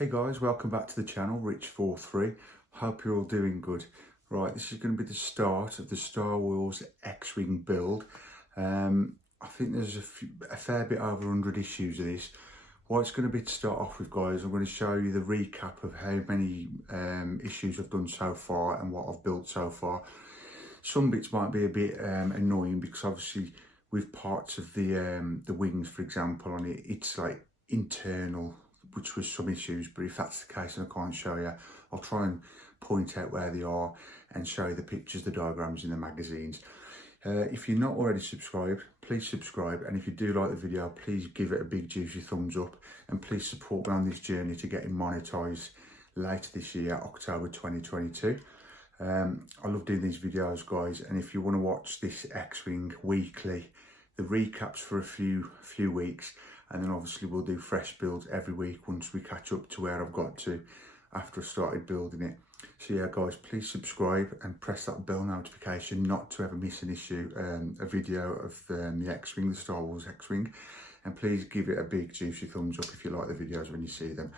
Hey guys, welcome back to the channel, Rich43. Hope you're all doing good. Right, this is going to be the start of the Star Wars X-Wing build. I think there's a fair bit over 100 issues of this. What it's going to be to start off with, guys, I'm going to show you the recap of how many issues I've done so far and what I've built so far. Some bits might be a bit annoying because obviously with parts of the wings, for example, on it, it's like internal, which was some issues, but if that's the case and I can't show you, I'll try and point out where they are and show you the pictures, the diagrams in the magazines. If you're not already subscribed, please subscribe, and if you do like the video, please give it a big juicy thumbs up, and please support me on this journey to getting monetized later this year, October 2022. I love doing these videos, guys, and if you want to watch this X-Wing weekly, the recaps for a few weeks, and then obviously we'll do fresh builds every week once we catch up to where I've got to after I started building it. So yeah, guys, please subscribe and press that bell notification not to ever miss an issue, a video of the X-Wing, the Star Wars X-Wing, and please give it a big juicy thumbs up if you like the videos when you see them.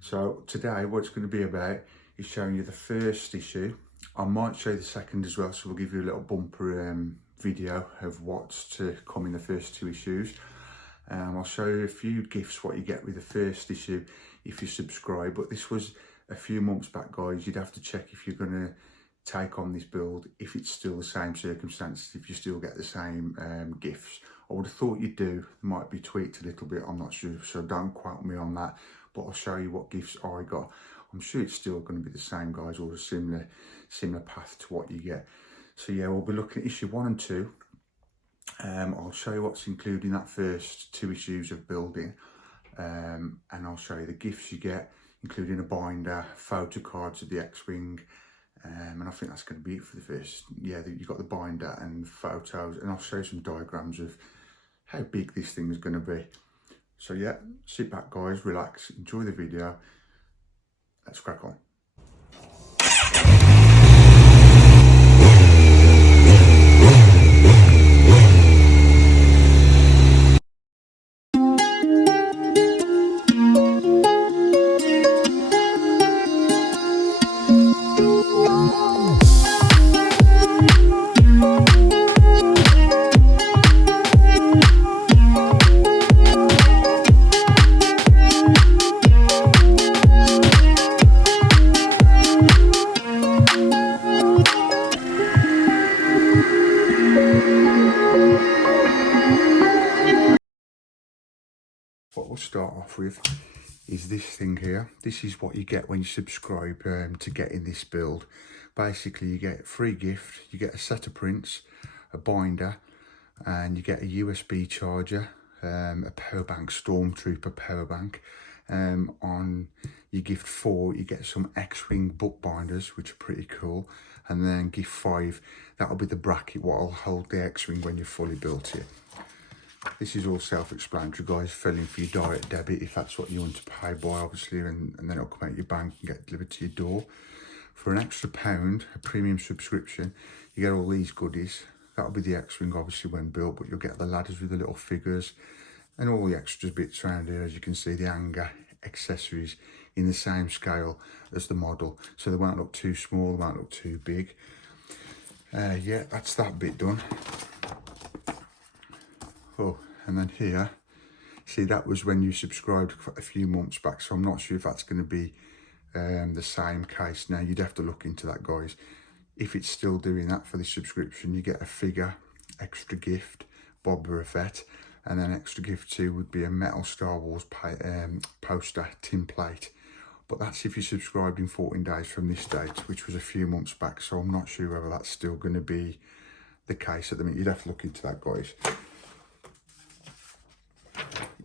So today what it's going to be about is showing you the first issue. I might show you the second as well, so we'll give you a little bumper video of what's to come in the first two issues. I'll show you a few gifts what you get with the first issue if you subscribe, but this was a few months back, guys. You'd have to check if you're going to take on this build, if it's still the same circumstances, if you still get the same gifts. I would have thought you do. It might be tweaked a little bit, I'm not sure, so don't quote me on that, but I'll show you what gifts I got. I'm sure it's still going to be the same, guys, or a similar path to what you get. So yeah, we'll be looking at issue 1 and 2. I'll show you what's included in that first two issues of building, and I'll show you the gifts you get, including a binder, photo cards of the X-Wing, and I think that's going to be it for the first. Yeah, you've got the binder and photos, and I'll show you some diagrams of how big this thing is going to be. So yeah, sit back, guys, relax, enjoy the video. Let's crack on. What we'll start off with is this thing here. This is what you get when you subscribe to get in this build. Basically, you get a free gift, you get a set of prints, a binder, and you get a USB charger, a power bank, Stormtrooper power bank. On your gift 4, you get some X-Wing book binders, which are pretty cool. And then gift 5, that'll be the bracket what will hold the X-Wing when you've fully built it. This is all self-explanatory, guys. Fill in for your direct debit if that's what you want to pay by, obviously, and then it'll come out your bank and get delivered to your door. For an extra £1, a premium subscription, you get all these goodies. That'll be the X-Wing, obviously, when built, but you'll get the ladders with the little figures and all the extras bits around here. As you can see, the hanger accessories in the same scale as the model, so they won't look too small, they won't look too big. Yeah, that's that bit done. Oh, and then here, see, that was when you subscribed a few months back, so I'm not sure if that's going to be the same case now. You'd have to look into that, guys. If it's still doing that for the subscription, you get a figure, extra gift, Boba Fett, and then extra gift 2 would be a metal Star Wars poster, tin plate. But that's if you subscribed in 14 days from this date, which was a few months back, so I'm not sure whether that's still going to be the case at the minute. You'd have to look into that, guys.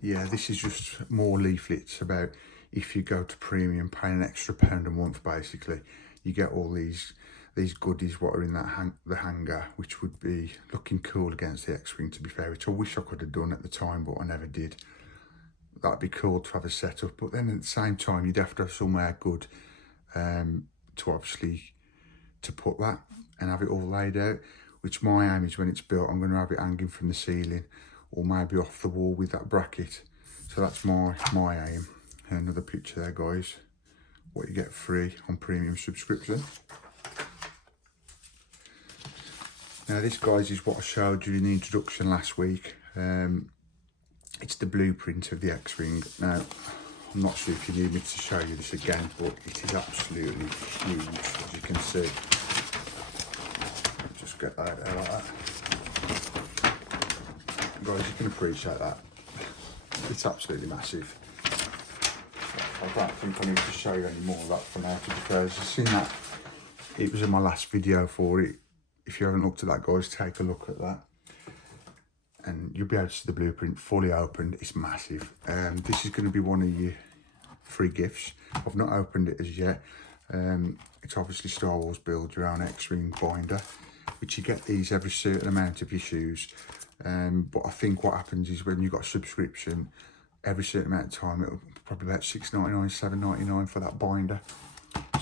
Yeah, this is just more leaflets about if you go to premium, pay an extra £1 a month, basically. You get all these goodies what are in that the hanger, which would be looking cool against the X-Wing, to be fair, which I wish I could have done at the time, but I never did. That'd be cool to have a setup, but then at the same time, you'd have to have somewhere good to obviously to put that and have it all laid out, which my aim is when it's built, I'm going to have it hanging from the ceiling or maybe off the wall with that bracket. So that's my aim. Another picture there, guys, what you get free on premium subscription. Now this, guys, is what I showed you in the introduction last week. It's the blueprint of the X-Wing. Now, I'm not sure if you need me to show you this again, but it is absolutely huge, as you can see. Just get that out like that. Guys, you can appreciate that. It's absolutely massive. I don't think I need to show you any more of that for now, to be fair. You've seen that. It was in my last video for it. If you haven't looked at that, guys, take a look at that. And you'll be able to see the blueprint fully opened. It's massive. This is going to be one of your free gifts. I've not opened it as yet. It's obviously Star Wars Build Your Own X-Wing binder, which you get these every certain amount of your shoes. But I think what happens is when you've got a subscription, every certain amount of time, it'll probably about $6.99, $7.99 for that binder.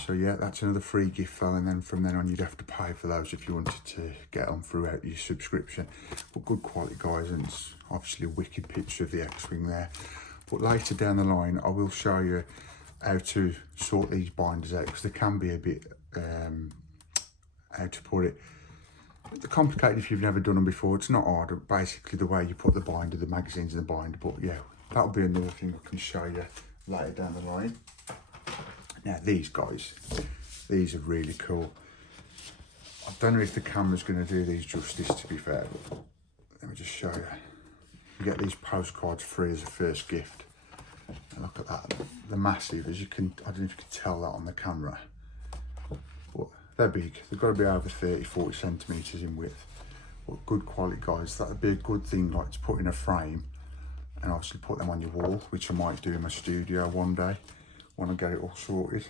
So yeah, that's another free gift though, and then from then on you'd have to pay for those if you wanted to get them throughout your subscription. But good quality, guys, and it's obviously a wicked picture of the X-Wing there. But later down the line I will show you how to sort these binders out, because they can be a bit, how to put it, they're complicated if you've never done them before. It's not hard, basically the way you put the binder, the magazines in the binder. But yeah, that'll be another thing I can show you later down the line. Now these, guys, these are really cool. I don't know if the camera's going to do these justice, to be fair, but let me just show you. You get these postcards free as a first gift. And look at that, they're massive, as you can, I don't know if you can tell that on the camera, but they're big. They've got to be over 30-40 centimetres in width. But good quality, guys. That'd be a good thing, like to put in a frame and obviously put them on your wall, which I might do in my studio one day when I get it all sorted.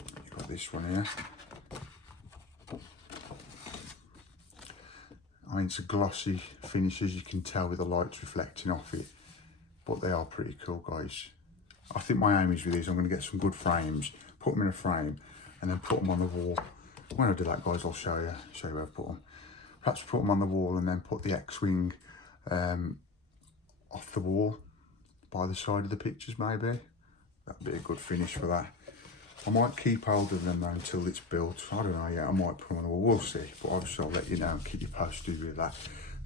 You've got this one here. I mean, it's a glossy finish, as you can tell with the lights reflecting off it, but they are pretty cool, guys. I think my aim is with these, I'm going to get some good frames, put them in a frame, and then put them on the wall. When I do that, guys, I'll show you where I've put them. Perhaps put them on the wall and then put the X-Wing off the wall by the side of the pictures, maybe. That'd be a good finish for that. I might keep hold of them though until it's built. I don't know yet, I might put them on the wall, we'll see. But obviously I'll let you know and keep you posted with that.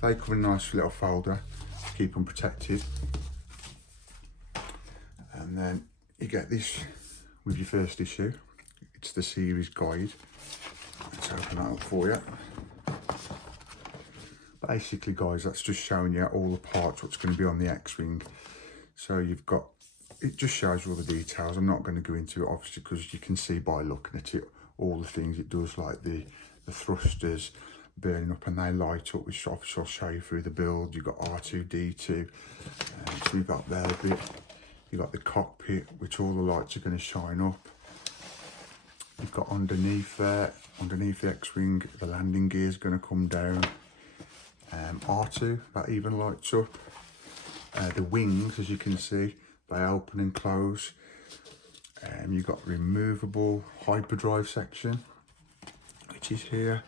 They come in a nice little folder to keep them protected. And then you get this with your first issue. It's the series guide. Let's open that up for you. Basically, guys, that's just showing you all the parts, what's going to be on the X-Wing. So you've got, it just shows you all the details. I'm not going to go into it, obviously, because you can see by looking at it all the things it does, like the thrusters burning up and they light up, which obviously I'll show you through the build. You've got R2-D2, so you've got there a bit. You've got the cockpit, which all the lights are going to shine up. You've got underneath there, underneath the X-Wing, the landing gear is going to come down. R2, that even lights up. The wings, as you can see, they open and close. You've got removable hyperdrive section, which is here.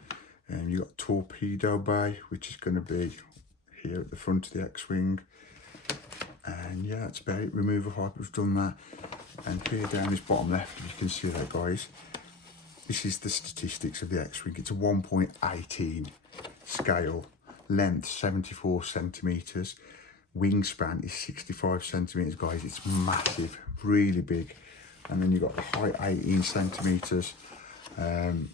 You've got torpedo bay, which is going to be here at the front of the X-Wing. And yeah, that's about it. Removable hyper, we've done that. And here down this bottom left, if you can see that, guys, this is the statistics of the X-Wing. It's a 1.18 scale, length 74 centimetres, wingspan is 65 centimetres, guys. It's massive, really big. And then you've got the height 18 centimetres, and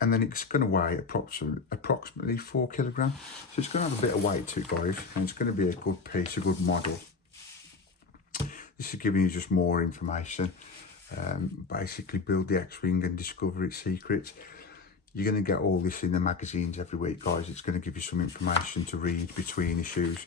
then it's going to weigh approximately 4 kilograms. So it's going to have a bit of weight to it, guys, and it's going to be a good piece, a good model. This is giving you just more information. Basically build the X-Wing and discover its secrets. You're going to get all this in the magazines every week, guys. It's going to give you some information to read between issues.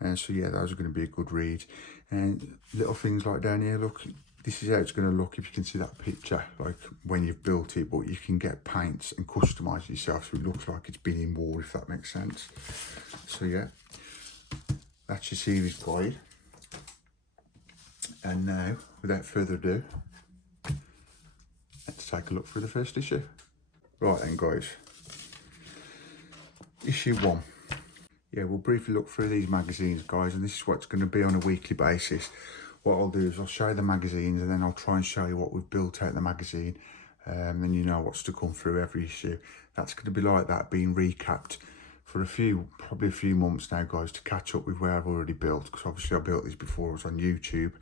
And so yeah, those are going to be a good read. And little things like down here, look, this is how it's going to look if you can see that picture, like when you've built it, but you can get paints and customise it yourself so it looks like it's been in war, if that makes sense. So yeah, that's your series guide. And now, without further ado, let's take a look through the first issue. Right then, guys, issue 1. Yeah, we'll briefly look through these magazines, guys, and this is what's going to be on a weekly basis. what I'll do is I'll show you the magazines, and then I'll try and show you what we've built out the magazine. Then you know what's to come through every issue. That's going to be like that, being recapped for probably a few months now, guys, to catch up with where I've already built, because obviously I built these before I was on YouTube.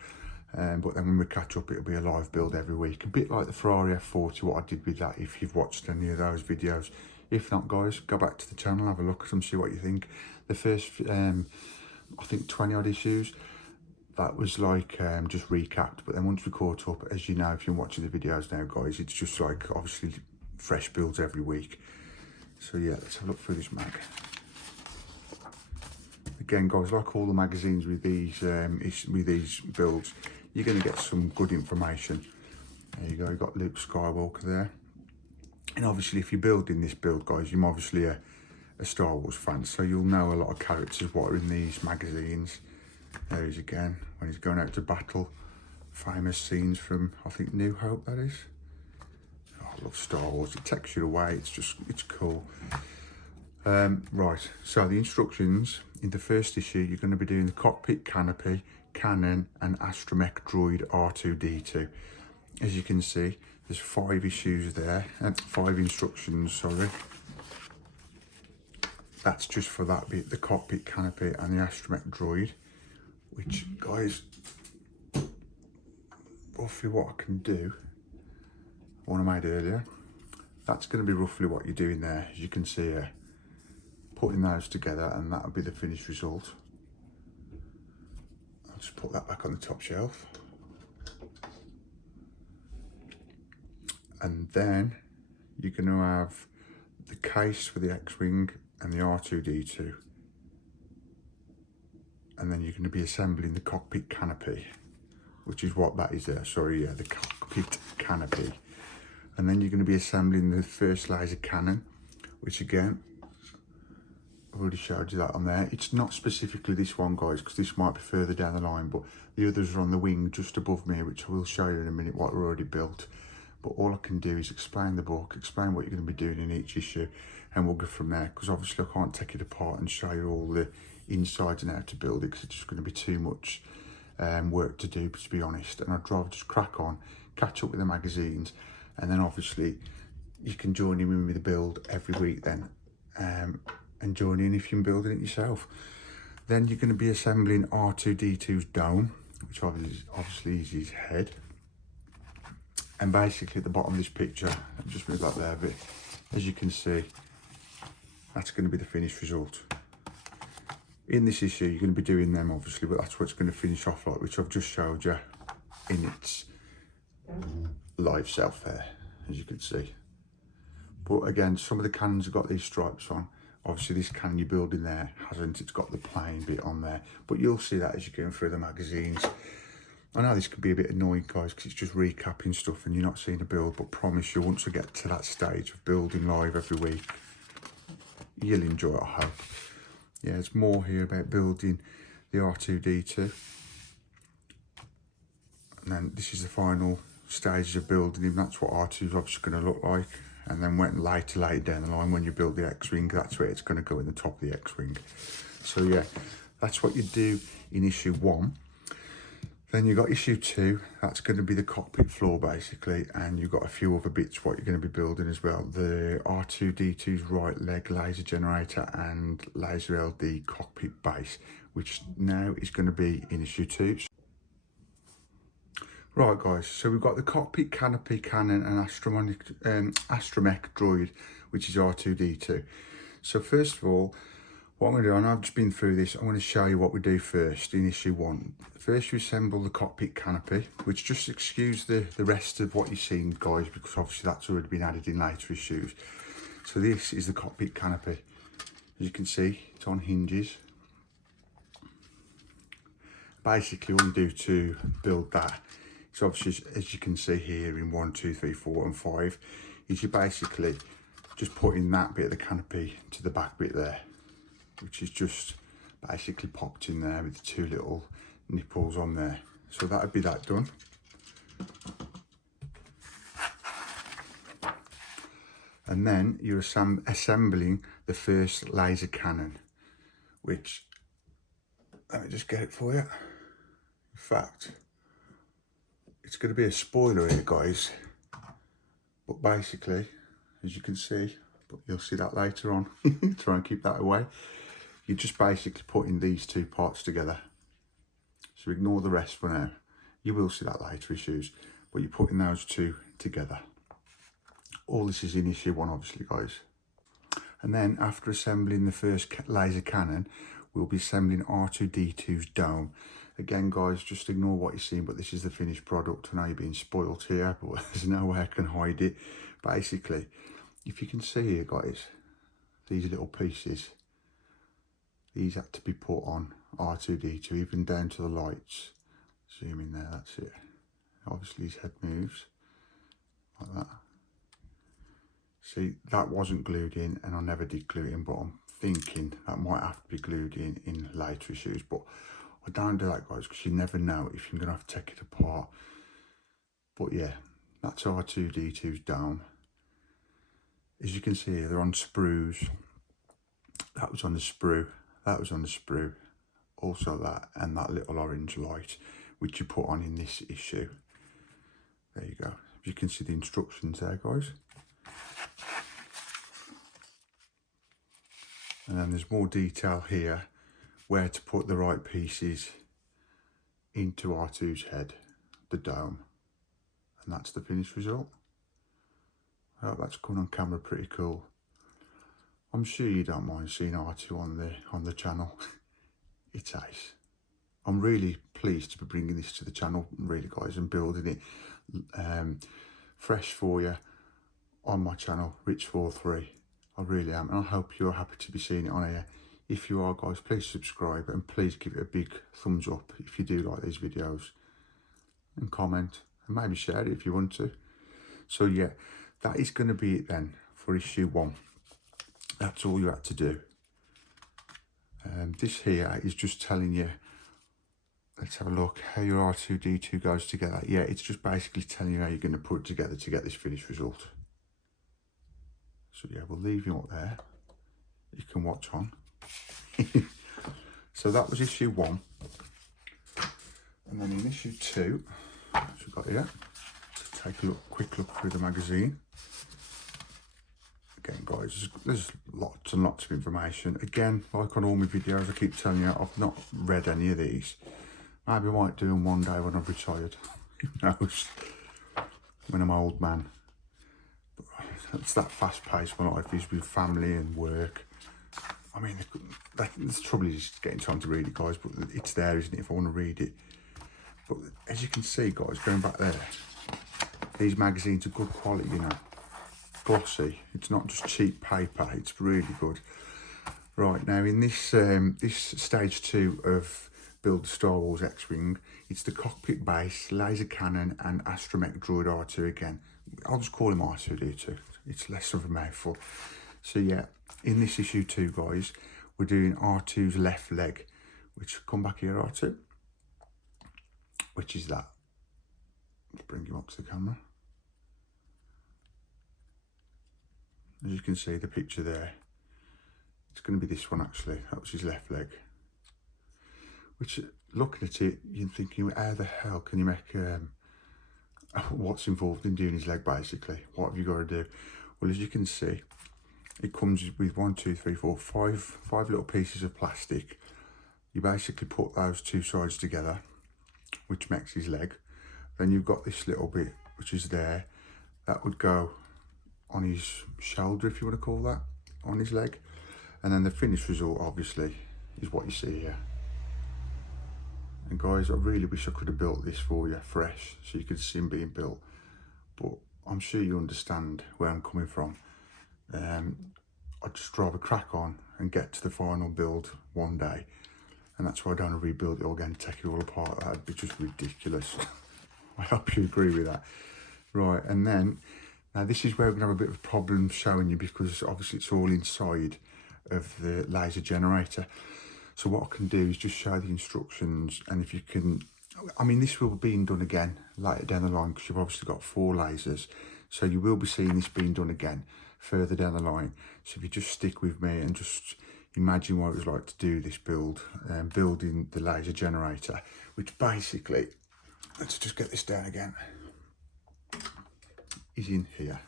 But then when we catch up, it'll be a live build every week, a bit like the Ferrari F40, what I did with that, if you've watched any of those videos. If not, guys, go back to the channel, have a look at them, see what you think. The first I think 20 odd issues, that was like just recapped. But then once we caught up, as you know, if you're watching the videos now, guys, it's just like obviously fresh builds every week. So yeah, let's have a look through this mag. Again, guys, like all the magazines with these builds, you're going to get some good information. There you go, you've got Luke Skywalker there. And obviously, if you're building this build, guys, you're obviously a Star Wars fan, so you'll know a lot of characters what are in these magazines. There he is again, when he's going out to battle. Famous scenes from, I think, New Hope, that is. Oh, I love Star Wars, it takes you away, it's cool. Right, so the instructions, in the first issue, you're going to be doing the cockpit canopy, cannon, and astromech droid R2-D2. As you can see, there's 5 issues there, and 5 instructions, sorry. That's just for that bit, the cockpit canopy and the astromech droid, which, guys, roughly what I can do, one I made earlier, that's going to be roughly what you're doing there, as you can see here. Putting those together, and that'll be the finished result. I'll just put that back on the top shelf. And then you're going to have the case for the X-Wing and the R2-D2. And then you're going to be assembling the cockpit canopy, which is what that is there, sorry, yeah, the cockpit canopy. And then you're going to be assembling the first laser cannon, which again, I've already showed you that on there. It's not specifically this one, guys, because this might be further down the line, but the others are on the wing just above me, which I will show you in a minute what are already built. But all I can do is explain the book, explain what you're going to be doing in each issue, and we'll go from there, because obviously I can't take it apart and show you all the insides and how to build it, because it's just going to be too much work to do, to be honest. And I'd rather just crack on, catch up with the magazines, and then obviously you can join in with the build every week then. And join in if you're building it yourself. Then you're going to be assembling R2-D2's dome, which obviously is his head. And basically at the bottom of this picture, I'll just move that there a bit, as you can see, that's going to be the finished result. In this issue, you're going to be doing them obviously, but that's what's going to finish off like, which I've just showed you in its live self there, as you can see. But again, some of the cannons have got these stripes on. Obviously this cannon you're building there hasn't, it's got the plain bit on there, but you'll see that as you're going through the magazines. I know this could be a bit annoying, guys, because it's just recapping stuff and you're not seeing a build, but promise you, once I get to that stage of building live every week, you'll enjoy it, I hope. Yeah, it's more here about building the R2-D2. And then this is the final stages of building him. That's what R2 is obviously going to look like. And then later down the line, when you build the X-Wing, that's where it's going to go in the top of the X-Wing. So yeah, that's what you do in issue 1. Then you've got issue 2, that's going to be the cockpit floor basically, and you've got a few other bits what you're going to be building as well. The R2-D2's right leg laser generator and laser LD cockpit base, which now is going to be in issue 2. Right, guys, so we've got the cockpit canopy cannon and astromech droid, which is R2-D2. So first of all, what I'm going to do, and I've just been through this, I'm going to show you what we do first in issue 1. First you assemble the cockpit canopy, which just excuse the rest of what you're seeing, guys, because obviously that's already been added in later issues. So this is the cockpit canopy. As you can see, it's on hinges. Basically all you do to build that, so obviously, as you can see here in 1, 2, 3, 4 and 5, is you basically just putting that bit of the canopy to the back bit there, which is just basically popped in there with the 2 little nipples on there. So that would be that done. And then you're assembling the first laser cannon, which, let me just get it for you. In fact, it's going to be a spoiler here, guys, but basically, as you can see, but you'll see that later on, try and keep that away, you're just basically putting these two parts together. So ignore the rest for now. You will see that later issues, but you're putting those two together. All this is in issue 1, obviously, guys. And then after assembling the first laser cannon, we'll be assembling R2-D2's dome. Again, guys, just ignore what you're seeing, but this is the finished product. I know you're being spoiled here, but there's no way I can hide it. Basically, if you can see here, guys, these little pieces, these had to be put on R2-D2, even down to the lights. Zoom in there, that's it. Obviously his head moves like that. See, that wasn't glued in, and I never did glue it in, but I'm thinking that might have to be glued in later issues. But I don't do that, guys, because you never know if you're going to have to take it apart. But yeah, that's R2-D2's dome. As you can see here, they're on sprues. That was on the sprue, that was on the sprue. Also that, and that little orange light, which you put on in this issue. There you go. You can see the instructions there, guys. And then there's more detail here, where to put the right pieces into R2's head, the dome. And that's the finished result. I hope that's coming on camera pretty cool. I'm sure you don't mind seeing R2 on the channel. It's ace. I'm really pleased to be bringing this to the channel, really, guys, and building it fresh for you on my channel, Rich43. I really am, and I hope you're happy to be seeing it on here. If you are, guys, please subscribe and please give it a big thumbs up if you do like these videos, and comment and maybe share it if you want to. So yeah, that is going to be it then for issue 1. That's all you had to do. This here is just telling you, let's have a look, how your R2-D2 goes together. Yeah, it's just basically telling you how you're going to put it together to get this finished result. So yeah, we'll leave you up there. You can watch on. So that was issue 1. And then in issue 2, which we've got here, take a quick look through the magazine. Again, guys, there's lots and lots of information. Again, like on all my videos, I keep telling you, I've not read any of these. Maybe I might do them one day when I've retired. Who knows? When I'm an old man. But it's that fast pace my life is with family and work. I mean, the trouble is getting time to read it, guys, but it's there, isn't it, if I want to read it. But as you can see, guys, going back there, these magazines are good quality, you know. Glossy. It's not just cheap paper, it's really good. Right, now in this this stage 2 of Build the Star Wars X-Wing, it's the cockpit base, laser cannon and astromech droid R2 again. I'll just call him R2-D2, it's less of a mouthful. So yeah, in this issue 2, guys, we're doing R2's left leg, which, come back here, R2, which is that. Let's bring him up to the camera. As you can see, the picture there, it's going to be this one actually. That was his left leg. Which, looking at it, you're thinking, how the hell can you make, what's involved in doing his leg basically? What have you got to do? Well, as you can see, it comes with 1, 2, 3, 4, 5 little pieces of plastic. You basically put those two sides together, which makes his leg. Then you've got this little bit, which is there. That would go on his shoulder, if you want to call that, on his leg. And then the finished result, obviously, is what you see here. And guys, I really wish I could have built this for you fresh, so you could see him being built. But I'm sure you understand where I'm coming from. I'd just rather crack on and get to the final build one day. And that's why I don't want to rebuild it all again, take it all apart. That'd be just ridiculous. I hope you agree with that. Right, and then, now this is where we're going to have a bit of a problem showing you, because obviously it's all inside of the laser generator. So what I can do is just show the instructions, and if you can, I mean, this will be being done again later down the line, because you've obviously got 4 lasers. So you will be seeing this being done again further down the line. So if you just stick with me and just imagine what it was like to do this build, building the laser generator, which basically, let's just get this down again, is in here,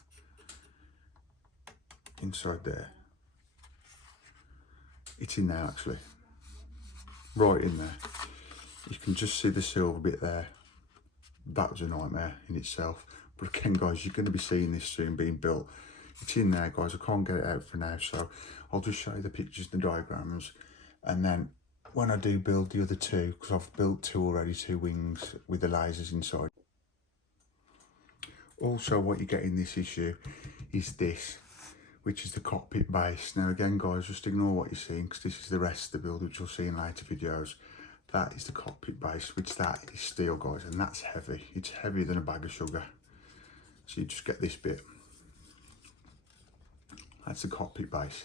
inside there. It's in there actually, right in there. You can just see the silver bit there. That was a nightmare in itself. But again guys, you're going to be seeing this soon being built. It's in there guys, I can't get it out for now, so I'll just show you the pictures and the diagrams, and then when I do build the other two, because I've built two already, two wings with the lasers inside. Also what you get in this issue is this, which is the cockpit base. Now again guys, just ignore what you're seeing, because this is the rest of the build which you'll see in later videos. That is the cockpit base, which that is steel guys, and that's heavy. It's heavier than a bag of sugar. So you just get this bit. That's the cockpit base.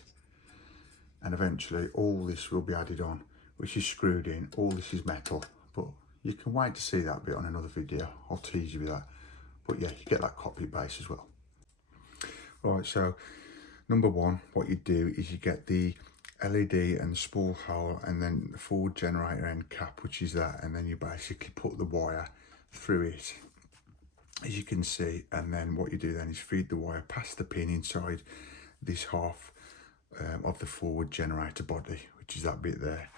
And eventually all this will be added on, which is screwed in. All this is metal, but you can wait to see that bit on another video. I'll tease you with that. But yeah, you get that cockpit base as well. Right, so number one, what you do is you get the LED and the spool hole, and then the forward generator end cap, which is that, and then you basically put the wire through it, as you can see, and then what you do then is feed the wire past the pin inside this half of the forward generator body, which is that bit there.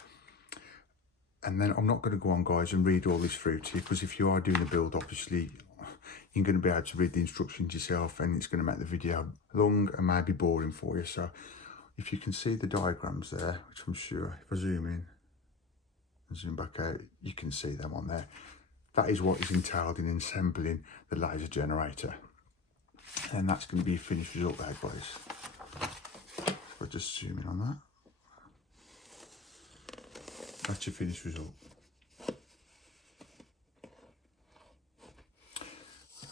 And then I'm not going to go on guys and read all this through to you, because if you are doing a build, obviously you're going to be able to read the instructions yourself, and it's going to make the video long and maybe boring for you. So if you can see the diagrams there, which I'm sure if I zoom in and zoom back out, you can see them on there. That is what is entailed in assembling the laser generator, and that's going to be a finished result there guys. I'll just zoom in on that. That's your finished result.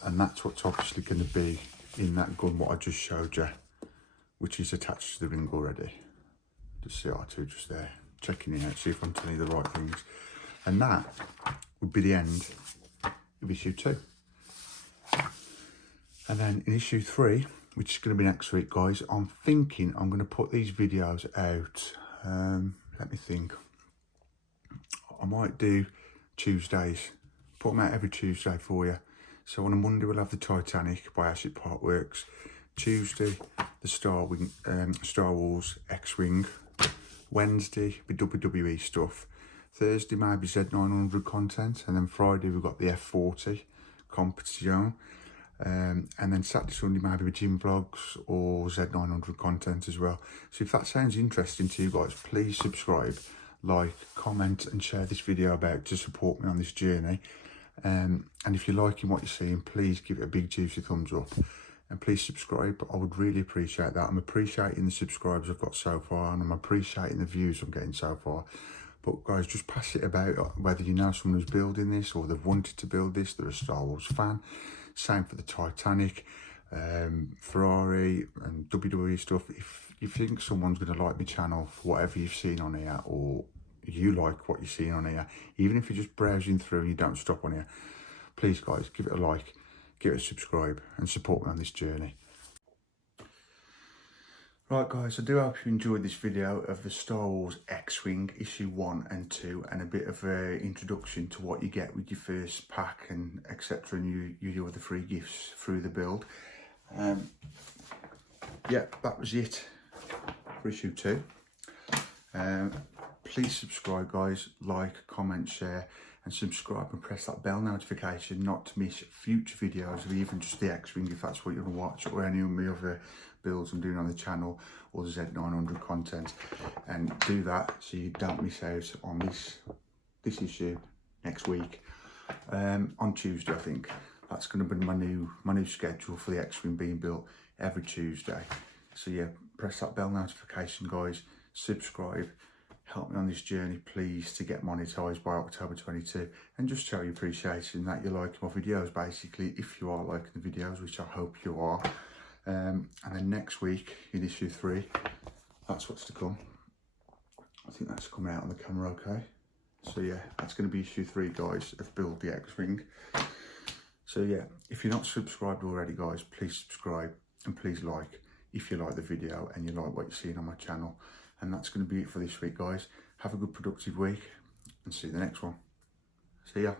And that's what's obviously going to be in that gun, what I just showed you, which is attached to the ring already. Just CR2 just there, checking it out, see if I'm telling you the right things. And that would be the end of issue 2. And then in issue 3, which is going to be next week guys, I'm thinking I'm going to put these videos out, let me think, I might do Tuesdays, put them out every Tuesday for you. So on a Monday we'll have the Titanic by Ashit Parkworks, Tuesday the Star Wars X-Wing, Wednesday be WWE stuff, Thursday maybe Z900 content, and then Friday we've got the F40 competition, and then Saturday Sunday maybe the gym vlogs or Z900 content as well. So if that sounds interesting to you guys, please subscribe, like, comment and share this video about to support me on this journey. And if you're liking what you're seeing, please give it a big juicy thumbs up, and please subscribe. I would really appreciate that. I'm appreciating the subscribers I've got so far, and I'm appreciating the views I'm getting so far. But guys, just pass it about, whether you know someone who's building this or they've wanted to build this, they're a Star Wars fan. Same for the Titanic, Ferrari and WWE stuff. If you think someone's going to like my channel for whatever you've seen on here, or you like what you're seeing on here, even if you're just browsing through and you don't stop on here, please guys, give it a like, give it a subscribe, and support me on this journey. Right guys, I do hope you enjoyed this video of the Star Wars X-Wing issue 1 and 2, and a bit of an introduction to what you get with your first pack and etc, and you do with the free gifts through the build. Yeah, that was it for issue 2. Please subscribe guys, like, comment, share, and subscribe and press that bell notification not to miss future videos of even just the X-Wing if that's what you want to watch, or any of my other builds I'm doing on the channel, or the Z900 content. And do that so you don't miss out on this issue next week, on Tuesday I think. That's going to be my new schedule for the X-Wing being built every Tuesday. So yeah, press that bell notification guys, subscribe, help me on this journey please to get monetized by October 22, and just show your appreciation that you like my videos basically, if you are liking the videos, which I hope you are. And then next week in issue 3, that's what's to come. I think that's coming out on the camera okay. So yeah, that's going to be issue 3 guys of Build the X-Wing. So yeah, if you're not subscribed already guys, please subscribe, and please like if you like the video and you like what you're seeing on my channel. And that's going to be it for this week guys. Have a good productive week, and see you the next one. See ya.